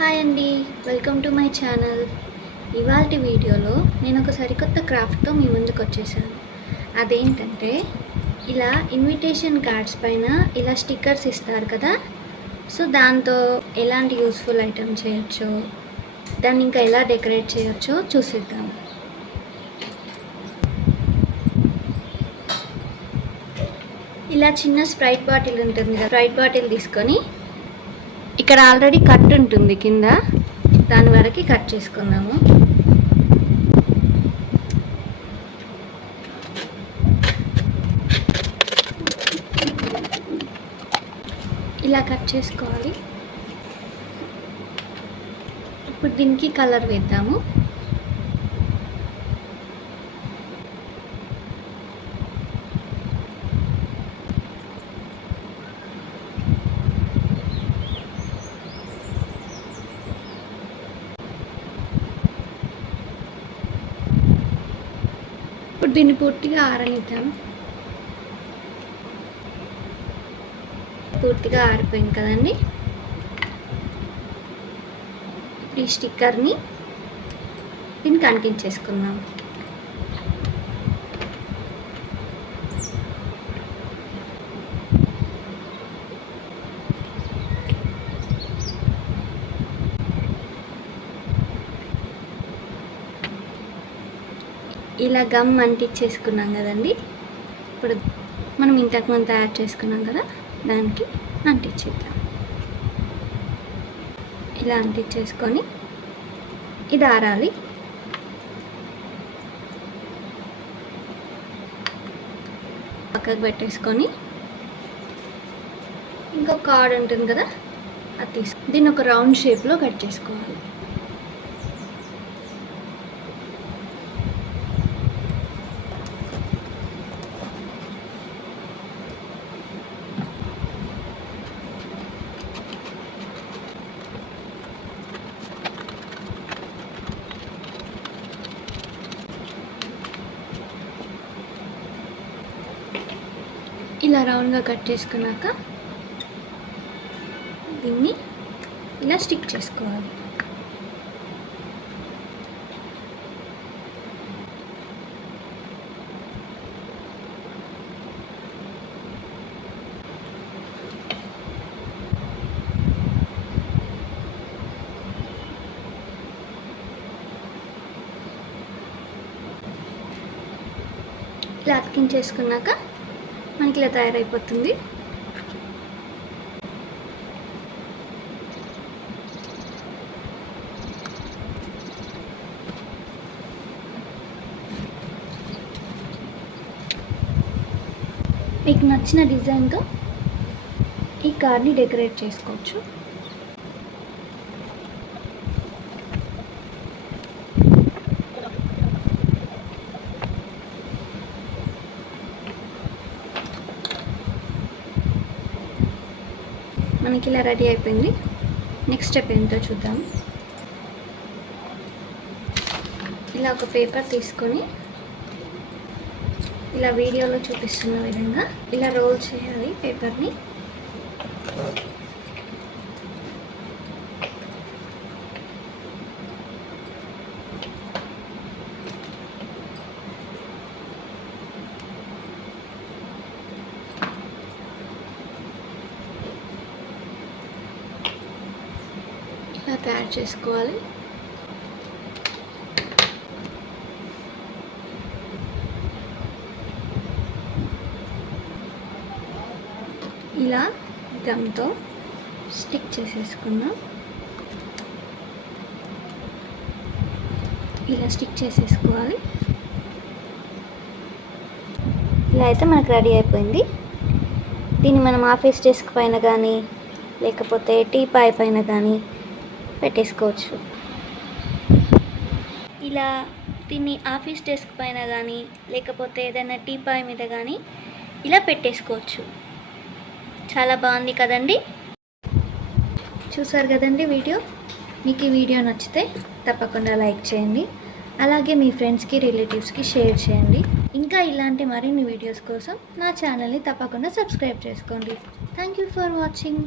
Hi అండి, welcome to my channel. ఇవాల్టి వీడియోలో నేను ఒక సరికొత్త క్రాఫ్ట్తో మీ ముందుకు వచ్చేసాను. అదేంటంటే ఇలా ఇన్విటేషన్ కార్డ్స్ పైన ఇలా స్టిక్కర్స్ ఇస్తారు కదా. సో దాంతో ఎలాంటి యూస్ఫుల్ ఐటమ్ చేయొచ్చో, దాన్ని ఇంకా ఎలా డెకరేట్ చేయొచ్చో చూసేద్దాం. ఇలా చిన్న స్ప్రైట్ బాటిల్ ఉంటుంది కదా, స్ప్రైట్ బాటిల్ తీసుకొని ఇక్కడ ఆల్రెడీ కట్ ఉంటుంది కింద, దాని వరకు కట్ చేసుకుందాము. ఇలా కట్ చేసుకోవాలి. ఇప్పుడు దీనికి కలర్ వేద్దాము. ఇప్పుడు దీన్ని పూర్తిగా ఆరనిద్దాం. పూర్తిగా ఆరిపోయింది కదండి. ఈ స్టిక్కర్ని దీనికి అంటించేసుకుందాం. ఇలా గమ్ అంటించేసుకున్నాం కదండి. ఇప్పుడు మనం ఇంతకుముందు తయారు చేసుకున్నాం కదా, దానికి అంటించేద్దాం. ఇలా అంటించేసుకొని ఇది ఆరాలి. పక్కకు పెట్టేసుకొని ఇంకొక కార్డ్ ఉంటుంది కదా, అది తీసుకొని దీన్ని ఒక రౌండ్ షేప్లో కట్ చేసుకోవాలి. ఇలా రౌండ్గా కట్ చేసుకున్నాక దీన్ని ఇలా స్టిక్ చేసుకోవాలి. ఇలా అతికించేసుకున్నాక మనకి ఇలా తయారైపోతుంది. మీకు నచ్చిన డిజైన్తో ఈ కార్డ్ని డెకరేట్ చేసుకోవచ్చు. మనకి ఇలా రెడీ అయిపోయింది. నెక్స్ట్ స్టెప్ ఏంటో చూద్దాం. ఇలా ఒక పేపర్ తీసుకొని ఇలా వీడియోలో చూపిస్తున్న విధంగా ఇలా రోల్ చేయాలి పేపర్ని. ఇలా తయారు చేసుకోవాలి. ఇలా గమ్తో స్టిక్ చేసేసుకుందాం. ఇలా స్టిక్ చేసేసుకోవాలి. ఇలా అయితే మనకు రెడీ అయిపోయింది. దీన్ని మనం ఆఫీస్ డెస్క్ పైన కానీ లేకపోతే టీపాయ్ పైన కానీ పెట్టేసుకోవచ్చు. ఇలా దీన్ని ఆఫీస్ డెస్క్ పైన కానీ లేకపోతే ఏదైనా టీపాయ్ మీద కానీ ఇలా పెట్టేసుకోవచ్చు. చాలా బాగుంది కదండి. చూసారు కదండి వీడియో. మీకు ఈ వీడియో నచ్చితే తప్పకుండా లైక్ చేయండి. అలాగే మీ ఫ్రెండ్స్కి రిలేటివ్స్కి షేర్ చేయండి. ఇంకా ఇలాంటి మరిన్ని వీడియోస్ కోసం నా ఛానల్ని తప్పకుండా సబ్స్క్రైబ్ చేసుకోండి. Thank you for watching.